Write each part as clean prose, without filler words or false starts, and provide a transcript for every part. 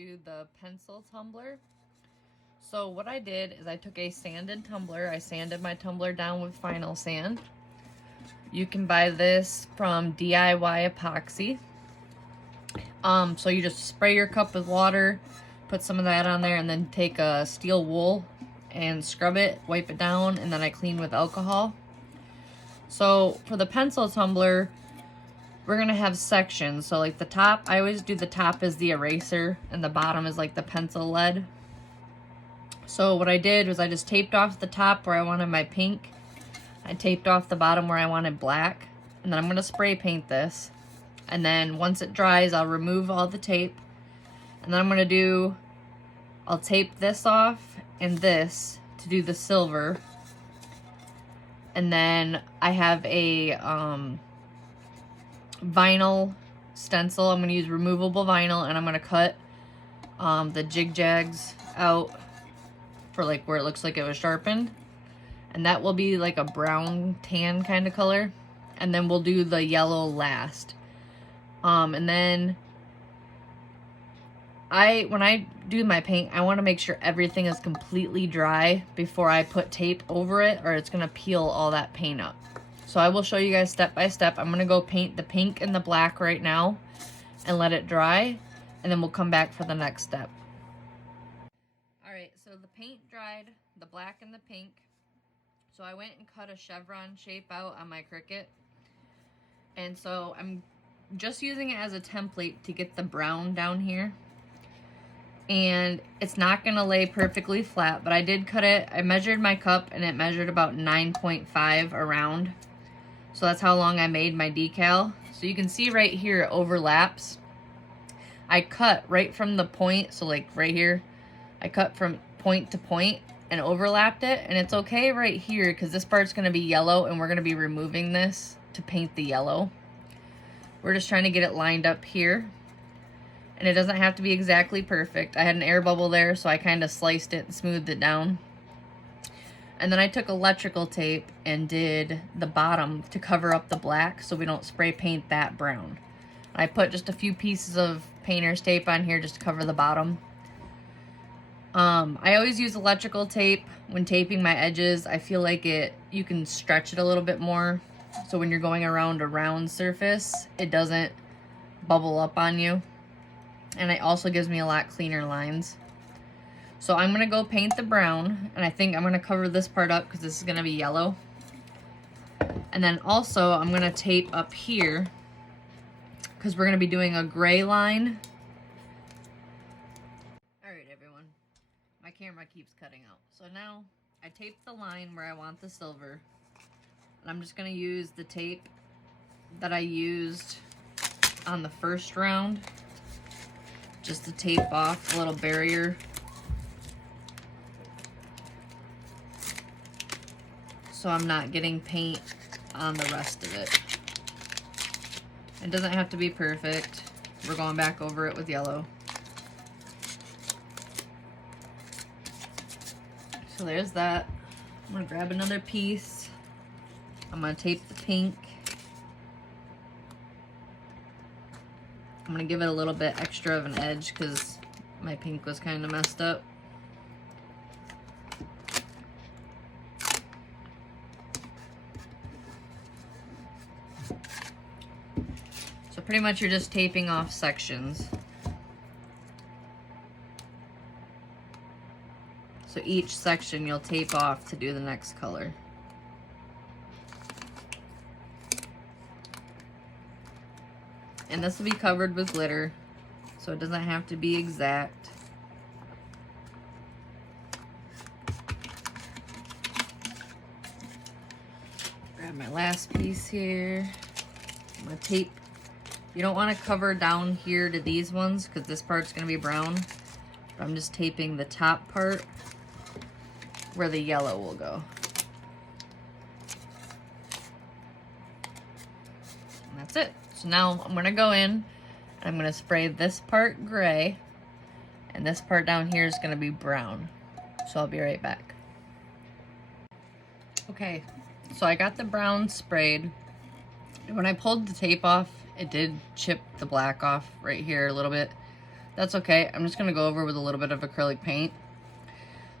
do the pencil tumbler. So what I did is I took a sanded tumbler. I sanded my tumbler down with vinyl sand. You can buy this from DIY Epoxy. So you just spray your cup with water, put some of that on there, and then take a steel wool and scrub it, wipe it down, and then I clean with alcohol. So for the pencil tumbler, we're gonna have sections. So like the top, I always do the top as the eraser and the bottom is like the pencil lead. So what I did was I just taped off the top where I wanted my pink. I taped off the bottom where I wanted black. And then I'm gonna spray paint this. And then once it dries, I'll remove all the tape. And then I'll tape this off and this to do the silver. And then I have a vinyl stencil. I'm going to use removable vinyl, and I'm going to cut the jig-jags out for like where it looks like it was sharpened. And that will be like a brown tan kind of color. And then we'll do the yellow last. And then when I do my paint, I want to make sure everything is completely dry before I put tape over it, or it's going to peel all that paint up. So I will show you guys step by step. I'm going to go paint the pink and the black right now and let it dry, and then we'll come back for the next step. Alright, so the paint dried, the black and the pink. So I went and cut a chevron shape out on my Cricut. And so I'm just using it as a template to get the brown down here. And it's not going to lay perfectly flat, but I did cut it. I measured my cup and it measured about 9.5 around. So that's how long I made my decal. So you can see right here it overlaps. I cut right from the point, so like right here, I cut from point to point and overlapped it. And it's okay right here because this part's going to be yellow and we're going to be removing this to paint the yellow. We're just trying to get it lined up here. And it doesn't have to be exactly perfect. I had an air bubble there, so I kind of sliced it and smoothed it down. And then I took electrical tape and did the bottom to cover up the black so we don't spray paint that brown. I put just a few pieces of painter's tape on here just to cover the bottom. I always use electrical tape when taping my edges. I feel like you can stretch it a little bit more. So when you're going around a round surface, it doesn't bubble up on you. And it also gives me a lot cleaner lines. So I'm going to go paint the brown. And I think I'm going to cover this part up because this is going to be yellow. And then also I'm going to tape up here because we're going to be doing a gray line. Alright everyone, my camera keeps cutting out. So now I taped the line where I want the silver. And I'm just going to use the tape that I used on the first round. Just to tape off a little barrier. So I'm not getting paint on the rest of it. It doesn't have to be perfect. We're going back over it with yellow. So there's that. I'm going to grab another piece. I'm going to tape the pink. I'm going to give it a little bit extra of an edge because my pink was kind of messed up. So pretty much you're just taping off sections. So each section you'll tape off to do the next color. And this will be covered with glitter, so it doesn't have to be exact. Grab my last piece here. I'm gonna tape. You don't want to cover down here to these ones because this part's gonna be brown. But I'm just taping the top part where the yellow will go. And that's it. So now I'm gonna go in and I'm gonna spray this part gray and this part down here is gonna be brown. So I'll be right back. Okay, so I got the brown sprayed. When I pulled the tape off, it did chip the black off right here a little bit. That's okay. I'm just gonna go over with a little bit of acrylic paint.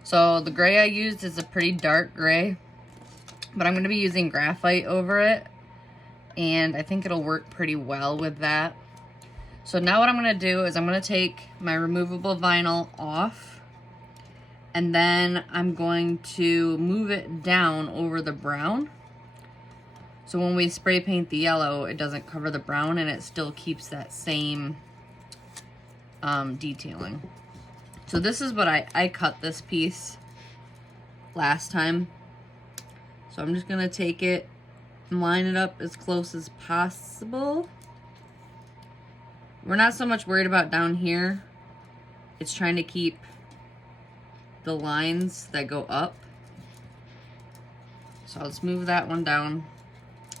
So the gray I used is a pretty dark gray, but I'm gonna be using graphite over it, and I think it'll work pretty well with that. So now what I'm gonna do is I'm gonna take my removable vinyl off, and then I'm going to move it down over the brown. So when we spray paint the yellow, it doesn't cover the brown and it still keeps that same detailing. So this is what I cut this piece last time. So I'm just gonna take it and line it up as close as possible. We're not so much worried about down here. It's trying to keep the lines that go up. So let's move that one down.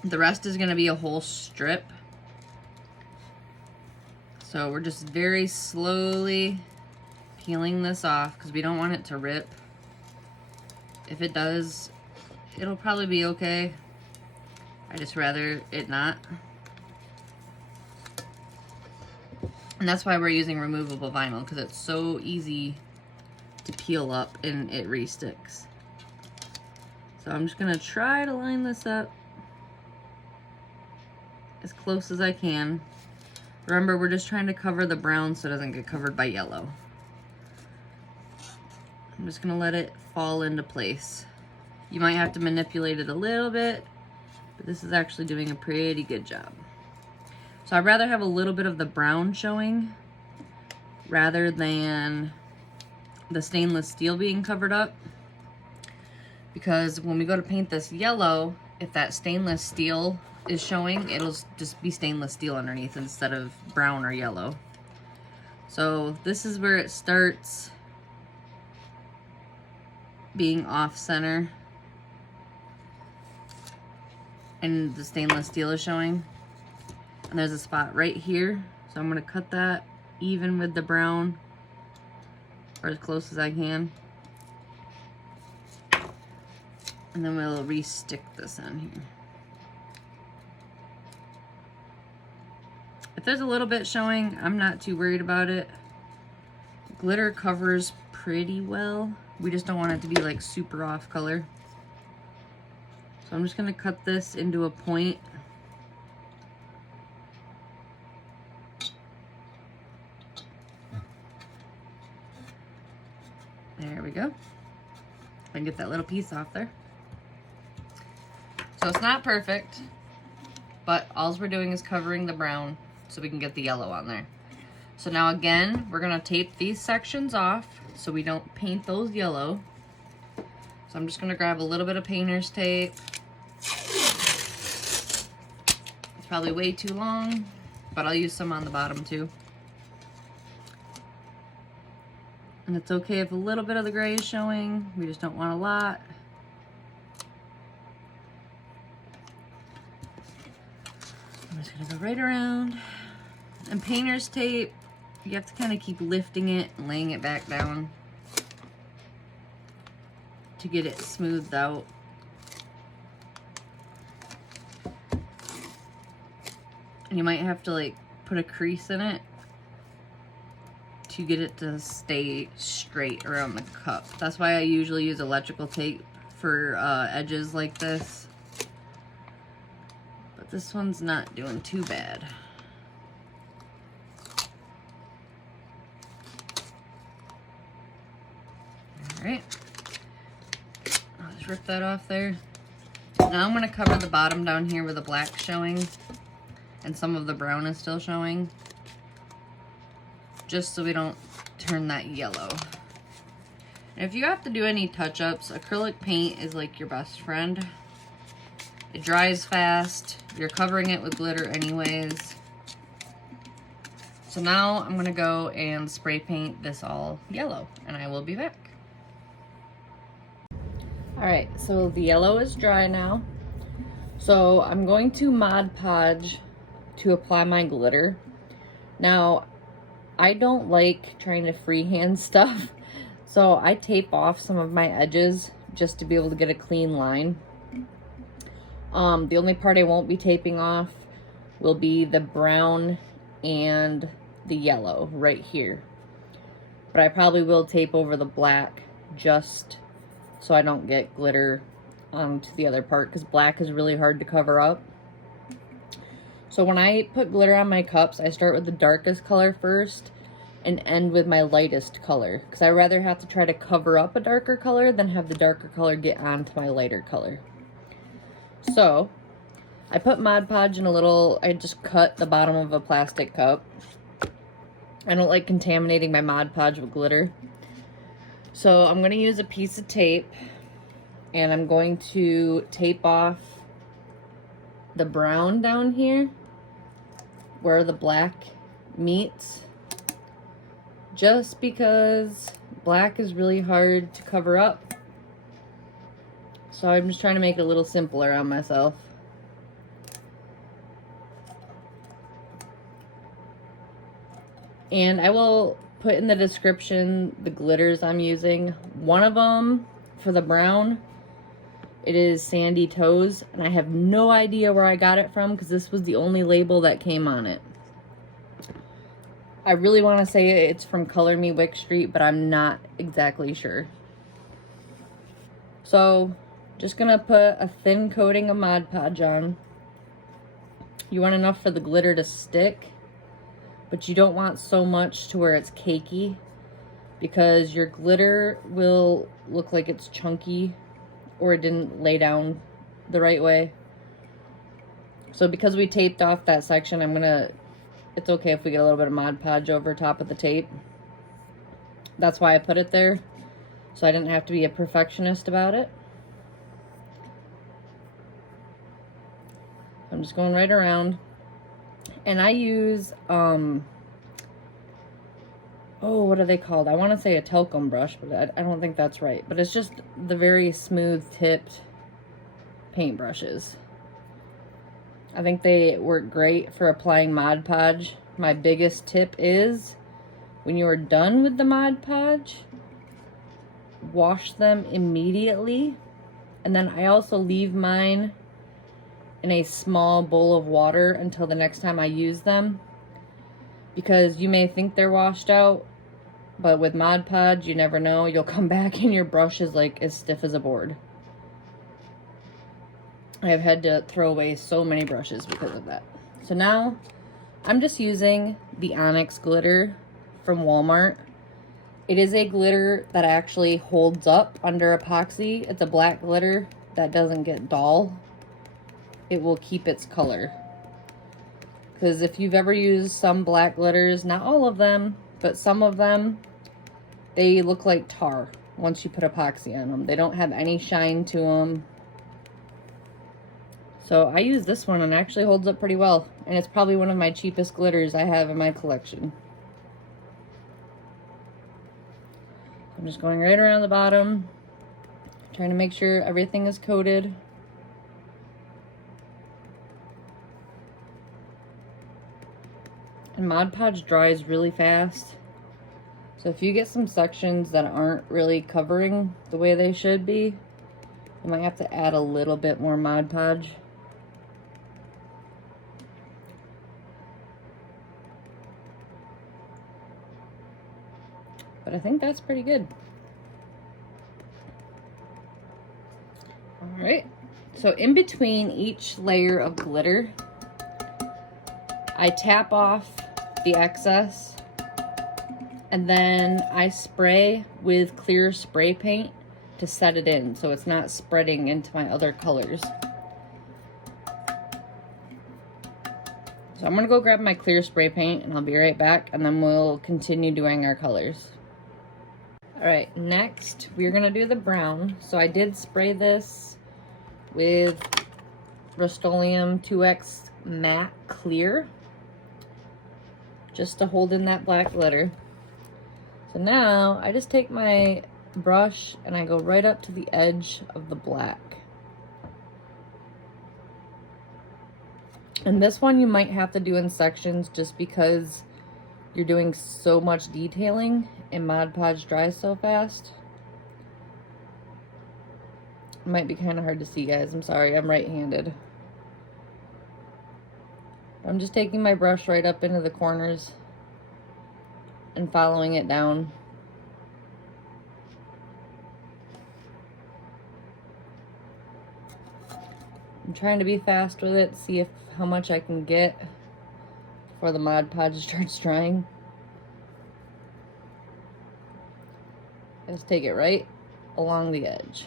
The rest is gonna be a whole strip. So we're just very slowly peeling this off because we don't want it to rip. If it does, it'll probably be okay. I just rather it not. And that's why we're using removable vinyl, because it's so easy to peel up and it re-sticks. So I'm just gonna try to line this up as close as I can. Remember, we're just trying to cover the brown so it doesn't get covered by yellow. I'm just gonna let it fall into place. You might have to manipulate it a little bit, but this is actually doing a pretty good job. So I'd rather have a little bit of the brown showing rather than the stainless steel being covered up. Because when we go to paint this yellow, if that stainless steel is showing, it'll just be stainless steel underneath instead of brown or yellow. So this is where it starts being off center and the stainless steel is showing. And there's a spot right here, so I'm gonna cut that even with the brown, or as close as I can. And then we'll re-stick this in here. If there's a little bit showing, I'm not too worried about it. Glitter covers pretty well. We just don't want it to be like super off color. So I'm just gonna cut this into a point. There we go. I can get that little piece off there. So it's not perfect, but all we're doing is covering the brown so we can get the yellow on there. So now again, we're gonna tape these sections off so we don't paint those yellow. So I'm just gonna grab a little bit of painter's tape. It's probably way too long, but I'll use some on the bottom too. And it's okay if a little bit of the gray is showing. We just don't want a lot. I'm just gonna go right around. And painter's tape, you have to kind of keep lifting it and laying it back down to get it smoothed out. And you might have to like put a crease in it to get it to stay straight around the cup. That's why I usually use electrical tape for edges like this. But this one's not doing too bad. Alright. I'll just rip that off there. Now I'm going to cover the bottom down here with the black showing. And some of the brown is still showing. Just so we don't turn that yellow. And if you have to do any touch-ups, acrylic paint is like your best friend. It dries fast. You're covering it with glitter anyways. So now I'm gonna go and spray paint this all yellow, and I will be back. Alright, so the yellow is dry now. So I'm going to Mod Podge to apply my glitter. Now, I don't like trying to freehand stuff, so I tape off some of my edges just to be able to get a clean line. The only part I won't be taping off will be the brown and the yellow right here. but I probably will tape over the black just so I don't get glitter onto the other part, because black is really hard to cover up. So when I put glitter on my cups, I start with the darkest color first and end with my lightest color, because I'd rather have to try to cover up a darker color than have the darker color get onto my lighter color. So I put Mod Podge in I just cut the bottom of a plastic cup. I don't like contaminating my Mod Podge with glitter. So I'm going to use a piece of tape, and I'm going to tape off the brown down here where the black meets, just because black is really hard to cover up. So I'm just trying to make it a little simpler on myself. And I will put in the description the glitters I'm using. One of them, for the brown, it is Sandy Toes, and I have no idea where I got it from, because this was the only label that came on it. I really want to say it's from Color Me Wick Street, but I'm not exactly sure. So, just gonna put a thin coating of Mod Podge on. You want enough for the glitter to stick, but you don't want so much to where it's cakey, because your glitter will look like it's chunky or it didn't lay down the right way. So because we taped off that section, it's okay if we get a little bit of Mod Podge over top of the tape. That's why I put it there, so I didn't have to be a perfectionist about it. I'm just going right around. And I use, oh, what are they called? I want to say a talcum brush, but I don't think that's right. But it's just the very smooth tipped paintbrushes. I think they work great for applying Mod Podge. My biggest tip is, when you are done with the Mod Podge, wash them immediately. And then I also leave mine in a small bowl of water until the next time I use them, because you may think they're washed out, but with Mod Podge, you never know. You'll come back and your brush is like as stiff as a board. I have had to throw away so many brushes because of that. So now I'm just using the Onyx glitter from Walmart. It is a glitter that actually holds up under epoxy. It's a black glitter that doesn't get dull. It will keep its color. Because if you've ever used some black glitters, not all of them, but some of them, they look like tar once you put epoxy on them. They don't have any shine to them. So I use this one, and it actually holds up pretty well. And it's probably one of my cheapest glitters I have in my collection. I'm just going right around the bottom, trying to make sure everything is coated. And Mod Podge dries really fast. So if you get some sections that aren't really covering the way they should be, you might have to add a little bit more Mod Podge. But I think that's pretty good. Alright, so in between each layer of glitter, I tap off the excess, and then I spray with clear spray paint to set it in so it's not spreading into my other colors. So I'm gonna go grab my clear spray paint and I'll be right back, and then we'll continue doing our colors. Alright, next we're gonna do the brown. So I did spray this with Rust-Oleum 2X Matte Clear, just to hold in that black glitter. So now I just take my brush and I go right up to the edge of the black. And this one you might have to do in sections just because you're doing so much detailing and Mod Podge dries so fast. It might be kind of hard to see, guys. I'm sorry, I'm right-handed. I'm just taking my brush right up into the corners and following it down. I'm trying to be fast with it, see how much I can get before the Mod Podge starts drying. Just take it right along the edge.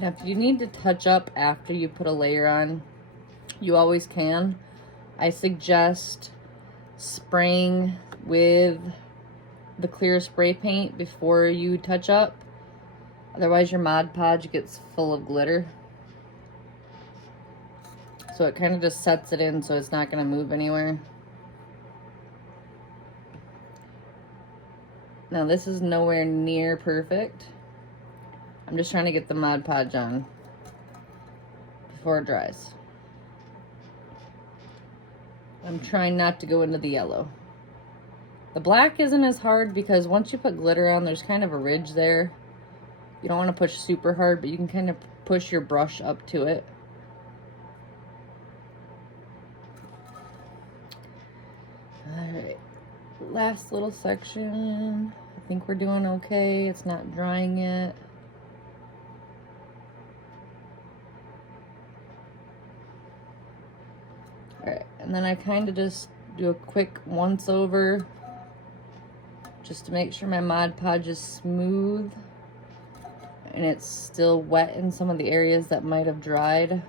Now, if you need to touch up after you put a layer on, you always can. I suggest spraying with the clear spray paint before you touch up. Otherwise, your Mod Podge gets full of glitter. So it kind of just sets it in so it's not going to move anywhere. Now, this is nowhere near perfect. I'm just trying to get the Mod Podge on before it dries. I'm trying not to go into the yellow. The black isn't as hard because once you put glitter on, there's kind of a ridge there. You don't want to push super hard, but you can kind of push your brush up to it. Alright, last little section. I think we're doing okay. It's not drying yet. Alright, and then I kind of just do a quick once over just to make sure my Mod Podge is smooth and it's still wet in some of the areas that might have dried.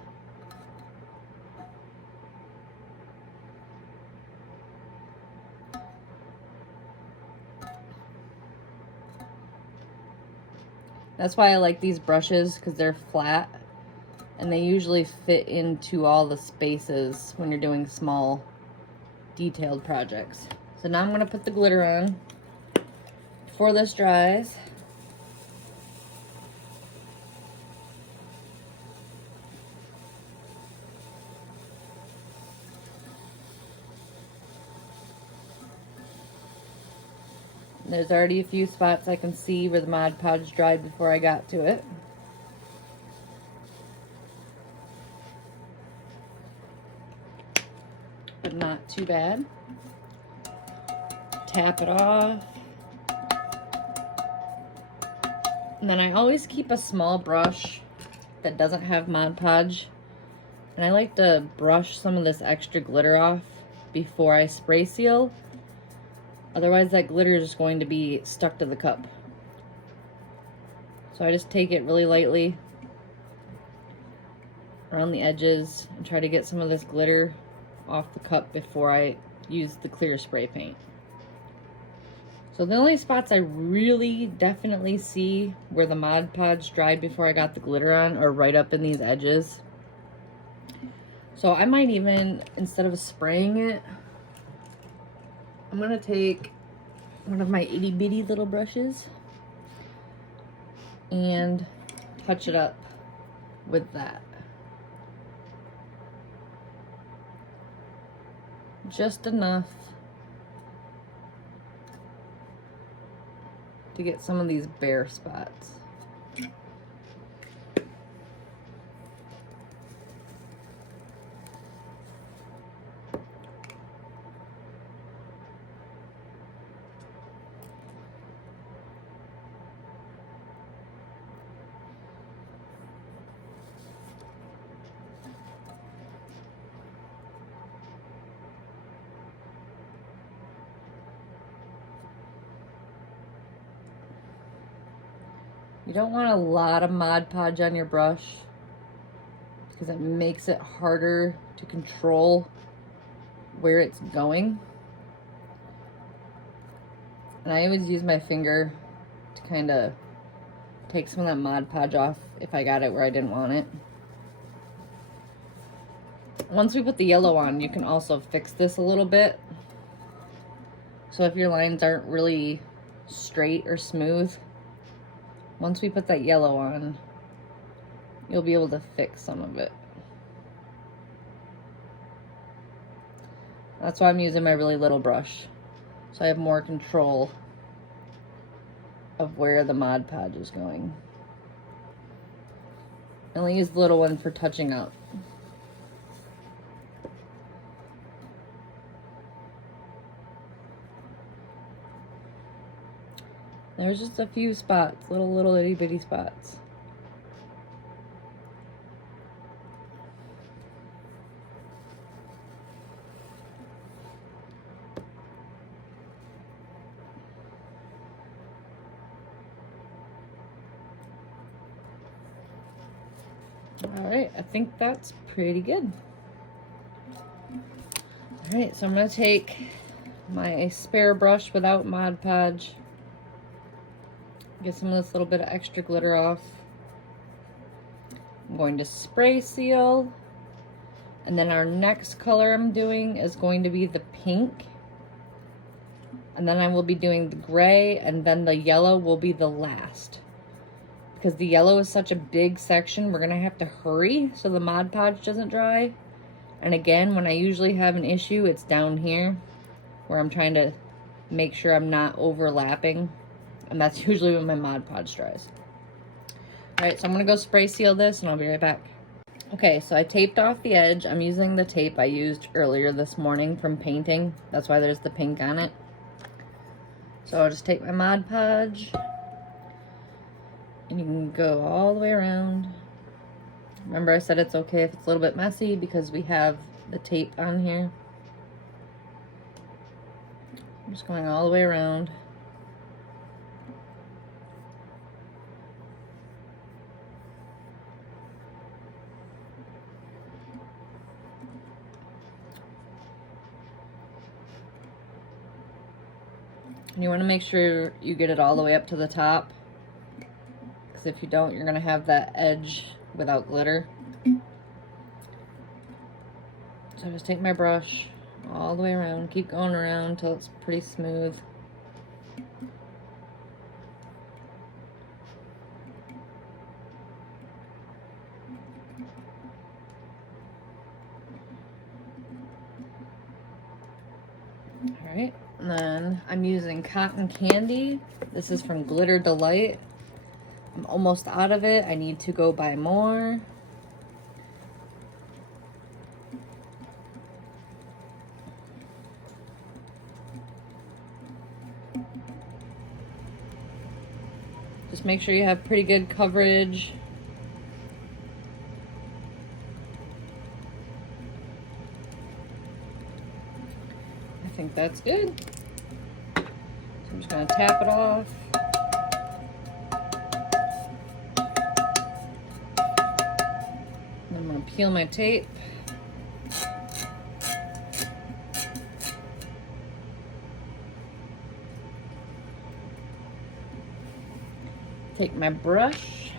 That's why I like these brushes, because they're flat and they usually fit into all the spaces when you're doing small detailed projects. So now I'm going to put the glitter on before this dries. There's already a few spots I can see where the Mod Podge dried before I got to it. But not too bad. Tap it off. And then I always keep a small brush that doesn't have Mod Podge. And I like to brush some of this extra glitter off before I spray seal. Otherwise that glitter is going to be stuck to the cup. So I just take it really lightly around the edges and try to get some of this glitter off the cup before I use the clear spray paint. So the only spots I really definitely see where the Mod Podge dried before I got the glitter on are right up in these edges. So I might even, instead of spraying it, I'm gonna take one of my itty bitty little brushes and touch it up with that. Just enough to get some of these bare spots. You don't want a lot of Mod Podge on your brush because it makes it harder to control where it's going. And I always use my finger to kind of take some of that Mod Podge off if I got it where I didn't want it. Once we put the yellow on, you can also fix this a little bit. So if your lines aren't really straight or smooth, once we put that yellow on, you'll be able to fix some of it. That's why I'm using my really little brush, so I have more control of where the Mod Podge is going. I only use the little one for touching up. There's just a few spots, little itty bitty spots. All right, I think that's pretty good. All right, so I'm gonna take my spare brush without Mod Podge. Get some of this little bit of extra glitter off. I'm going to spray seal. And then our next color I'm doing is going to be the pink. And then I will be doing the gray, and then the yellow will be the last. Because the yellow is such a big section, we're gonna have to hurry so the Mod Podge doesn't dry. And again, when I usually have an issue, it's down here where I'm trying to make sure I'm not overlapping. And that's usually when my Mod Podge dries. All right, so I'm gonna go spray seal this and I'll be right back. Okay, so I taped off the edge. I'm using the tape I used earlier this morning from painting. That's why there's the pink on it. So I'll just take my Mod Podge and you can go all the way around. Remember I said it's okay if it's a little bit messy because we have the tape on here. I'm just going all the way around. And you want to make sure you get it all the way up to the top, because if you don't, you're going to have that edge without glitter. So just take my brush all the way around, keep going around until it's pretty smooth. All right. And then I'm using cotton candy. This is from Glitter Delight. I'm almost out of it. I need to go buy more. Just make sure you have pretty good coverage. I think that's good. So I'm just going to tap it off. And I'm going to peel my tape. Take my brush,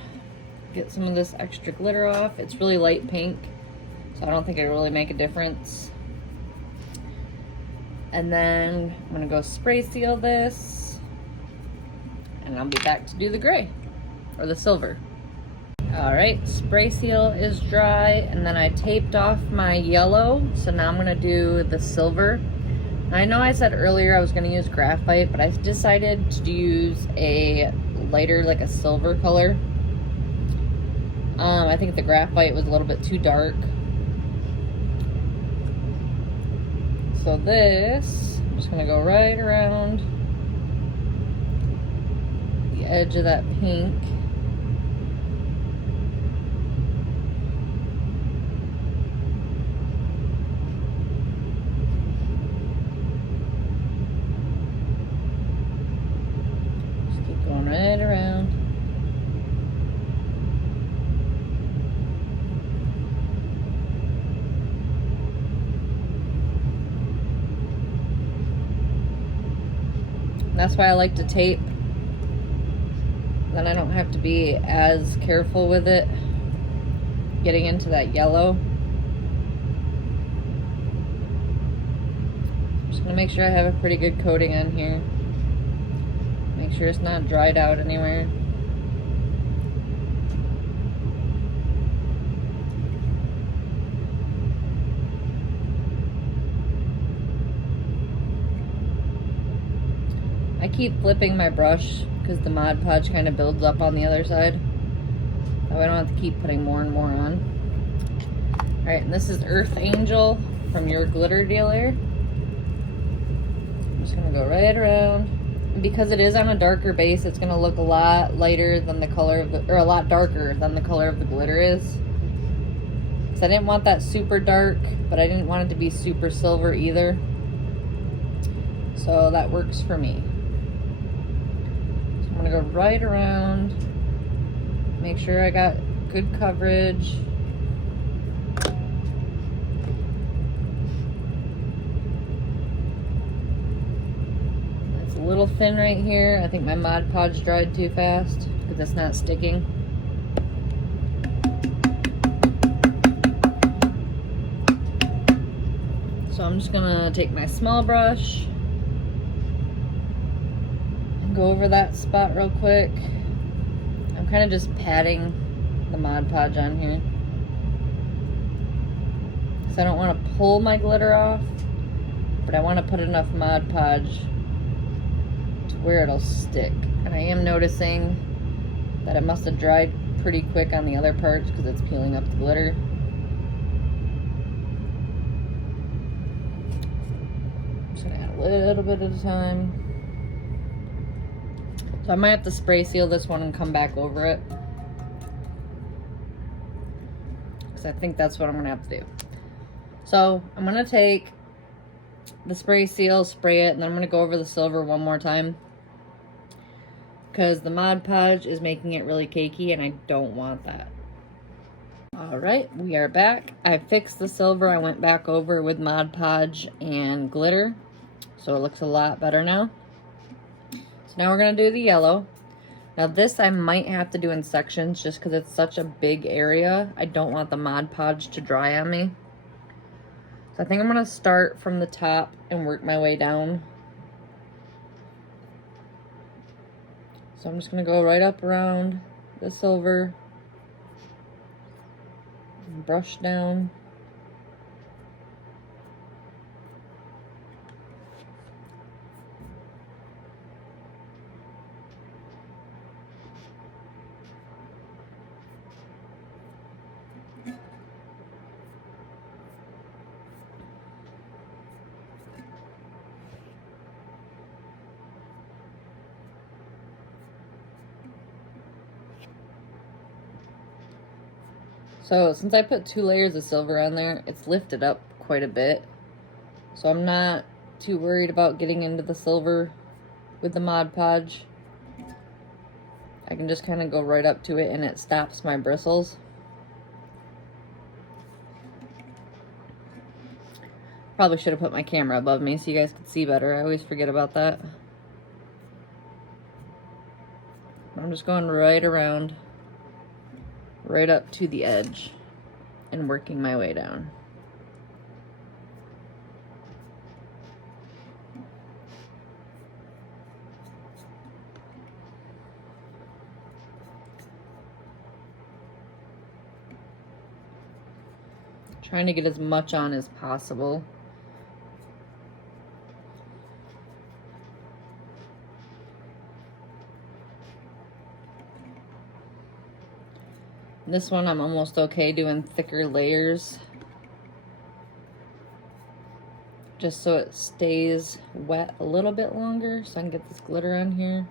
get some of this extra glitter off. It's really light pink, so I don't think it'll really make a difference. And then I'm gonna go spray seal this, and I'll be back to do the gray, or the silver. All right, spray seal is dry, and then I taped off my yellow, so now I'm gonna do the silver. I know I said earlier I was gonna use graphite, but I decided to use a lighter, like a silver color. I think the graphite was a little bit too dark. So this, I'm just gonna go right around the edge of that pink. Just keep going right around. That's why I like to tape. Then I don't have to be as careful with it getting into that yellow. I'm just gonna make sure I have a pretty good coating on here. Make sure it's not dried out anywhere. I keep flipping my brush because the Mod Podge kind of builds up on the other side. So I don't have to keep putting more and more on. All right, and this is Earth Angel from your glitter dealer. I'm just gonna go right around. And because it is on a darker base, it's gonna look a lot lighter than the color of the, or a lot darker than the color of the glitter is. So I didn't want that super dark, but I didn't want it to be super silver either. So that works for me. So I'm gonna go right around, make sure I got good coverage. It's a little thin right here. I think my Mod Podge dried too fast because it's not sticking. So I'm just gonna take my small brush and go over that spot real quick. I'm kind of just patting the Mod Podge on here, because I don't want to pull my glitter off, but I want to put enough Mod Podge to where it'll stick. And I am noticing that it must have dried pretty quick on the other parts because it's peeling up the glitter. Just gonna add a little bit at a time. So I might have to spray seal this one and come back over it, because I think that's what I'm gonna have to do. So I'm gonna take the spray seal, spray it, and then I'm gonna go over the silver one more time, because the Mod Podge is making it really cakey and I don't want that. All right, we are back. I fixed the silver. I went back over with Mod Podge and glitter, so it looks a lot better now. So now we're gonna do the yellow. Now this I might have to do in sections just because it's such a big area. I don't want the Mod Podge to dry on me. So I think I'm gonna start from the top and work my way down. So I'm just gonna go right up around the silver and brush down. So since I put 2 layers of silver on there, it's lifted up quite a bit. So I'm not too worried about getting into the silver with the Mod Podge. I can just kind of go right up to it and it stops my bristles. Probably should have put my camera above me so you guys could see better. I always forget about that. I'm just going right around, right up to the edge and working my way down. Trying to get as much on as possible. This one I'm almost okay doing thicker layers, just so it stays wet a little bit longer so I can get this glitter on here.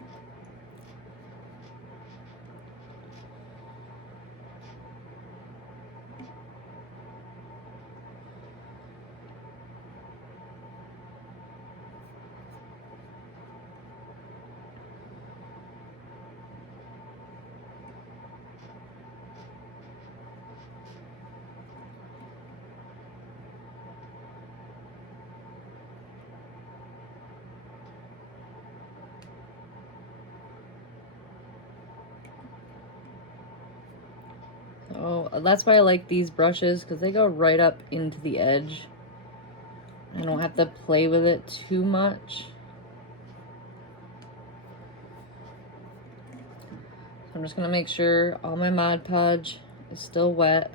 Oh, that's why I like these brushes, because they go right up into the edge. I don't have to play with it too much. So I'm just going to make sure all my Mod Podge is still wet.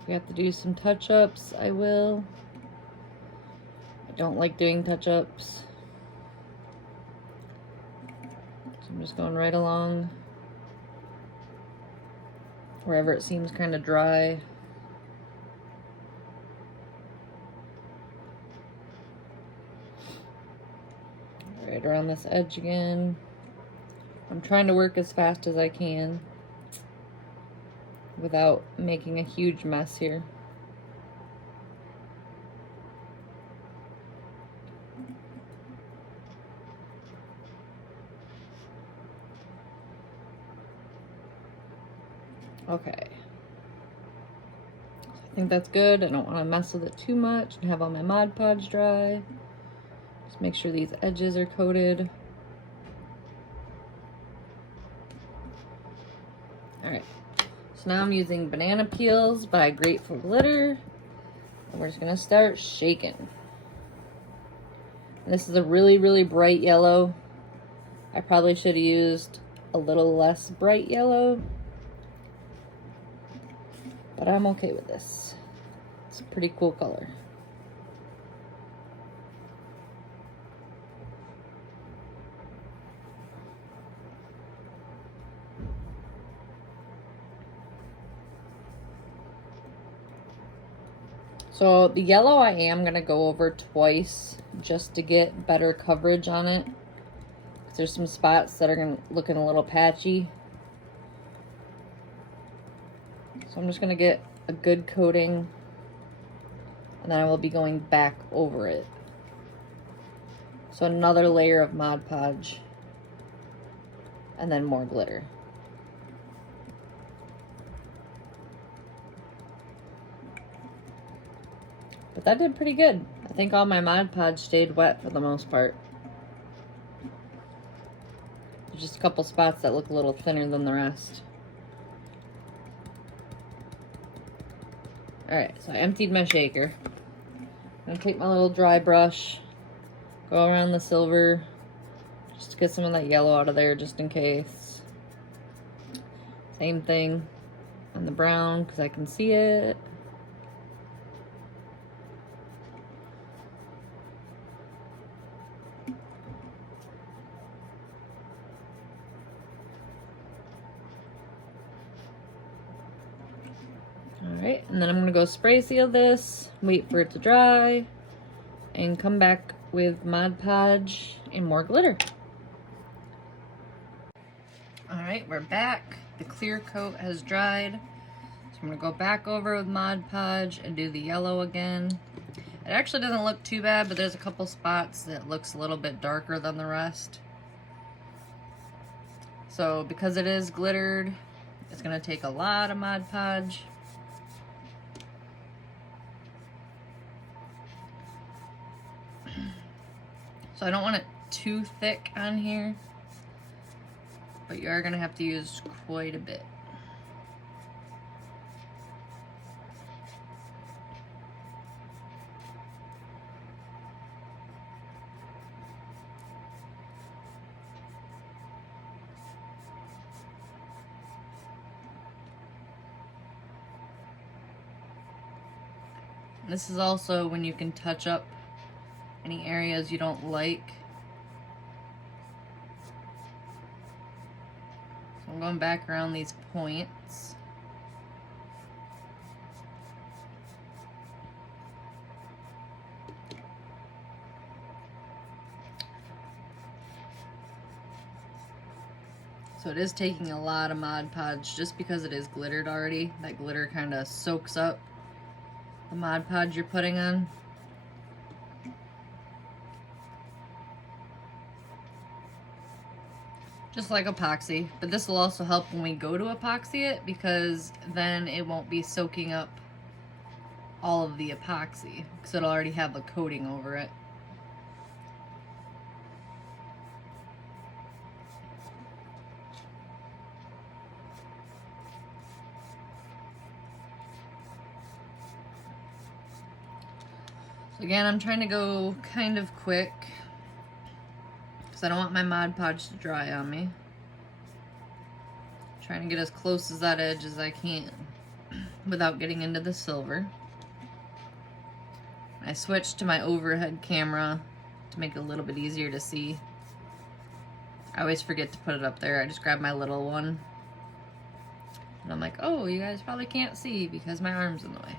If we have to do some touch-ups, I will. I don't like doing touch-ups. So I'm just going right along. wherever it seems kind of dry. Right around this edge again. I'm trying to work as fast as I can without making a huge mess here. Okay. I think that's good. I don't want to mess with it too much and have all my Mod Podge dry. Just make sure these edges are coated. Alright. So now I'm using Banana Peels by Grateful Glitter. And we're just going to start shaking. And this is a really, really bright yellow. I probably should have used a little less bright yellow. But I'm okay with this. It's a pretty cool color. So the yellow I am going to go over twice just to get better coverage on it. 'Cause there's some spots that are looking a little patchy. So I'm just going to get a good coating, and then I will be going back over it. So another layer of Mod Podge, and then more glitter. But that did pretty good. I think all my Mod Podge stayed wet for the most part. There's just a couple spots that look a little thinner than the rest. Alright, so I emptied my shaker. I'm going to take my little dry brush, go around the silver, just to get some of that yellow out of there just in case. Same thing on the brown because I can see it. Alright, and then I'm going to go spray seal this, wait for it to dry, and come back with Mod Podge and more glitter. Alright, we're back. The clear coat has dried. So I'm going to go back over with Mod Podge and do the yellow again. It actually doesn't look too bad, but there's a couple spots that looks a little bit darker than the rest. So because it is glittered, it's going to take a lot of Mod Podge. So I don't want it too thick on here, but you are going to have to use quite a bit. This is also when you can touch up any areas you don't like. So I'm going back around these points. So it is taking a lot of Mod Podge just because it is glittered already. That glitter kind of soaks up the Mod Podge you're putting on. Just like epoxy, but this will also help when we go to epoxy it because then it won't be soaking up all of the epoxy because it'll already have a coating over it. So again, I'm trying to go kind of quick because I don't want my Mod Podge to dry on me. Trying to get as close as that edge as I can without getting into the silver. I switched to my overhead camera to make it a little bit easier to see. I always forget to put it up there. I just grab my little one. And I'm like, oh, you guys probably can't see because my arm's in the way.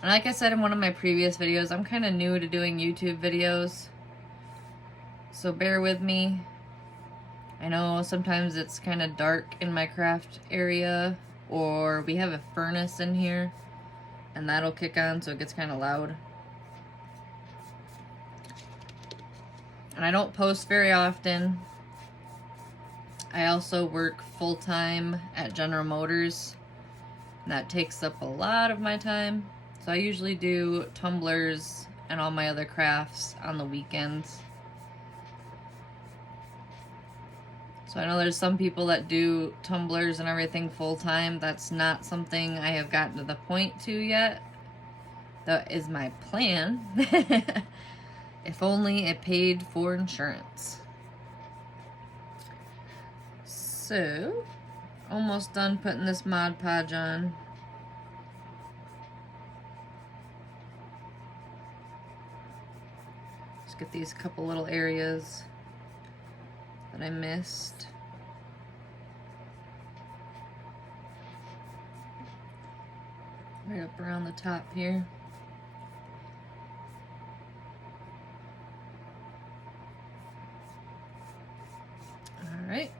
And like I said in one of my previous videos, I'm kind of new to doing YouTube videos. So bear with me. I know sometimes it's kind of dark in my craft area, or we have a furnace in here and that'll kick on, so it gets kind of loud. And I don't post very often. I also work full-time at General Motors, and that takes up a lot of my time. So I usually do tumblers and all my other crafts on the weekends. So I know there's some people that do tumblers and everything full-time. That's not something I have gotten to the point to yet. That is my plan. If only it paid for insurance. So, almost done putting this Mod Podge on. Just get these couple little areas that I missed. Right up around the top here. Alright.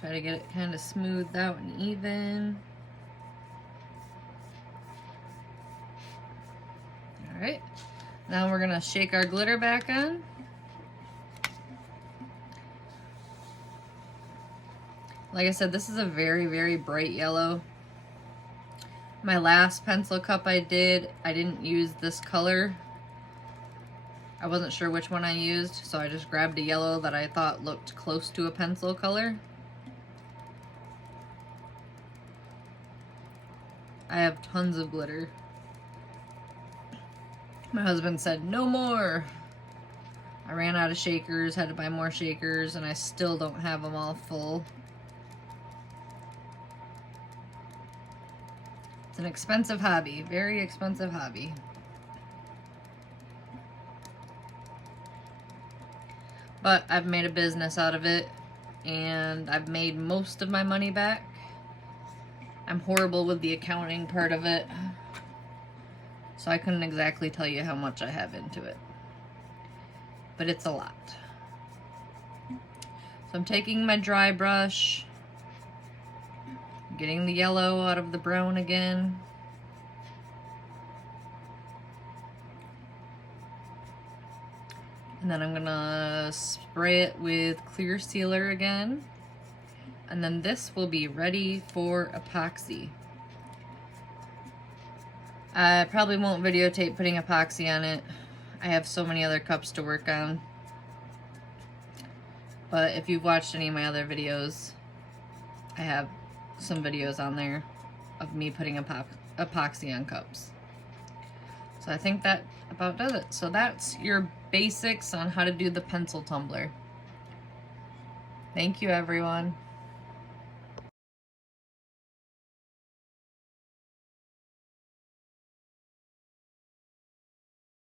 Try to get it kind of smoothed out and even. Alright. Now we're going to shake our glitter back on. Like I said, this is a very, very bright yellow. My last pencil cup I didn't use this color. I wasn't sure which one I used, so I just grabbed a yellow that I thought looked close to a pencil color. I have tons of glitter. My husband said, no more. I ran out of shakers, had to buy more shakers, and I still don't have them all full. It's an expensive hobby, very expensive hobby. But I've made a business out of it, and I've made most of my money back. I'm horrible with the accounting part of it, so I couldn't exactly tell you how much I have into it. But it's a lot. So I'm taking my dry brush, getting the yellow out of the brown again. And then I'm gonna spray it with clear sealer again. And then this will be ready for epoxy. I probably won't videotape putting epoxy on it. I have so many other cups to work on. But if you've watched any of my other videos, I have some videos on there of me putting epoxy on cups. So I think that about does it. So that's your basics on how to do the pencil tumbler. Thank you, everyone.